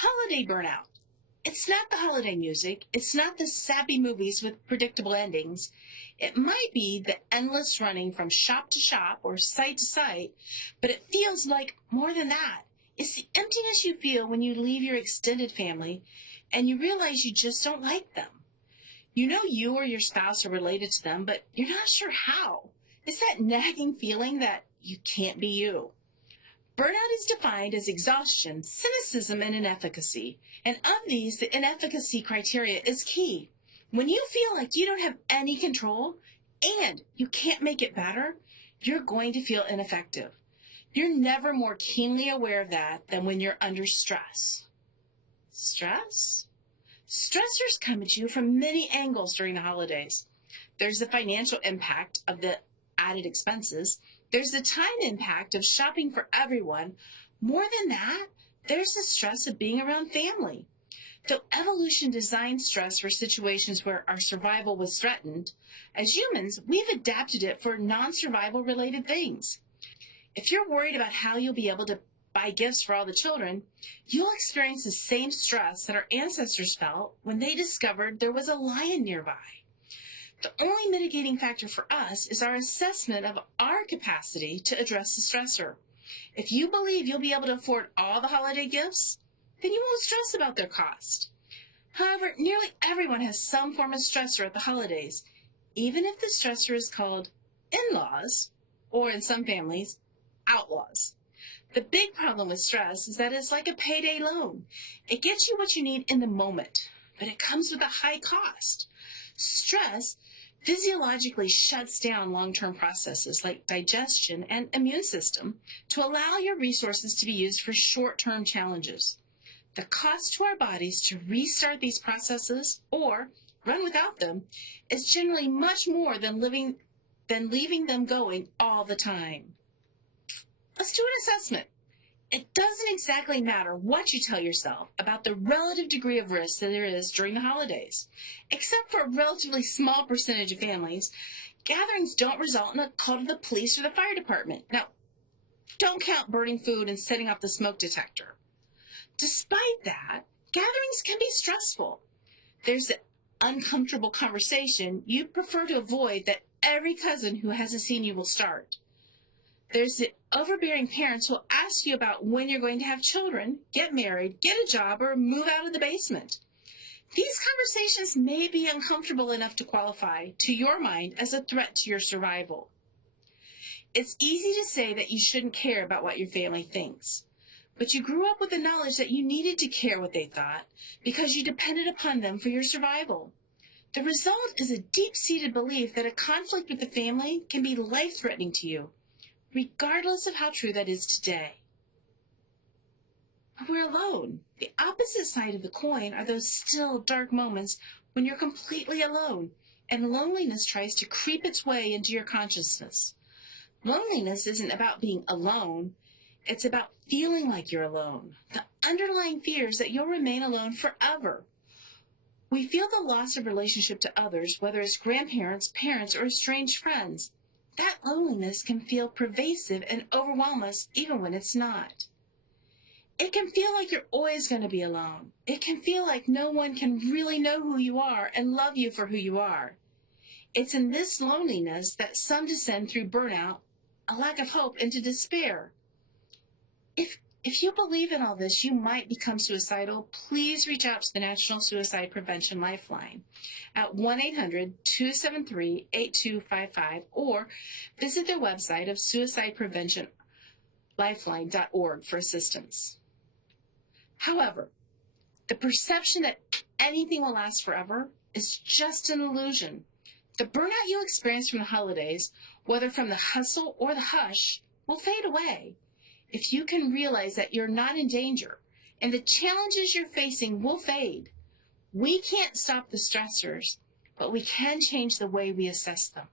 Holiday burnout. It's not the holiday music. It's not the sappy movies with predictable endings. It might be the endless running from shop to shop or site to site, but it feels like more than that. It's the emptiness you feel when you leave your extended family and you realize you just don't like them. You know you or your spouse are related to them, but you're not sure how. It's that nagging feeling that you can't be you. Burnout is defined as exhaustion, cynicism, and inefficacy. And of these, the inefficacy criteria is key. When you feel like you don't have any control and you can't make it better, you're going to feel ineffective. You're never more keenly aware of that than when you're under stress. Stress? Stressors come at you from many angles during the holidays. There's the financial impact of the added expenses. There's the time impact of shopping for everyone. More than that, there's the stress of being around family. Though evolution designed stress for situations where our survival was threatened, as humans, we've adapted it for non-survival related things. If you're worried about how you'll be able to buy gifts for all the children, you'll experience the same stress that our ancestors felt when they discovered there was a lion nearby. The only mitigating factor for us is our assessment of our capacity to address the stressor. If you believe you'll be able to afford all the holiday gifts, then you won't stress about their cost. However, nearly everyone has some form of stressor at the holidays, even if the stressor is called in-laws, or in some families, outlaws. The big problem with stress is that it's like a payday loan. It gets you what you need in the moment, but it comes with a high cost. Stress physiologically shuts down long-term processes like digestion and immune system to allow your resources to be used for short-term challenges. The cost to our bodies to restart these processes or run without them is generally much more than leaving them going all the time. Let's do an assessment. It doesn't exactly matter what you tell yourself about the relative degree of risk that there is during the holidays. Except for a relatively small percentage of families, gatherings don't result in a call to the police or the fire department. Now, don't count burning food and setting off the smoke detector. Despite that, gatherings can be stressful. There's the uncomfortable conversation you prefer to avoid that every cousin who hasn't seen you will start. There's the overbearing parents who will ask you about when you're going to have children, get married, get a job, or move out of the basement. These conversations may be uncomfortable enough to qualify, to your mind, as a threat to your survival. It's easy to say that you shouldn't care about what your family thinks, but you grew up with the knowledge that you needed to care what they thought because you depended upon them for your survival. The result is a deep-seated belief that a conflict with the family can be life-threatening to you, regardless of how true that is today. But we're alone. The opposite side of the coin are those still dark moments when you're completely alone and loneliness tries to creep its way into your consciousness. Loneliness isn't about being alone. It's about feeling like you're alone. The underlying fear is that you'll remain alone forever. We feel the loss of relationship to others, whether it's grandparents, parents, or estranged friends. That loneliness can feel pervasive and overwhelm us even when it's not. It can feel like you're always going to be alone. It can feel like no one can really know who you are and love you for who you are. It's in this loneliness that some descend through burnout, a lack of hope, into despair. If you believe in all this, you might become suicidal. Please reach out to the National Suicide Prevention Lifeline at 1-800-273-8255 or visit their website of suicidepreventionlifeline.org for assistance. However, the perception that anything will last forever is just an illusion. The burnout you experience from the holidays, whether from the hustle or the hush, will fade away. If you can realize that you're not in danger and the challenges you're facing will fade, we can't stop the stressors, but we can change the way we assess them.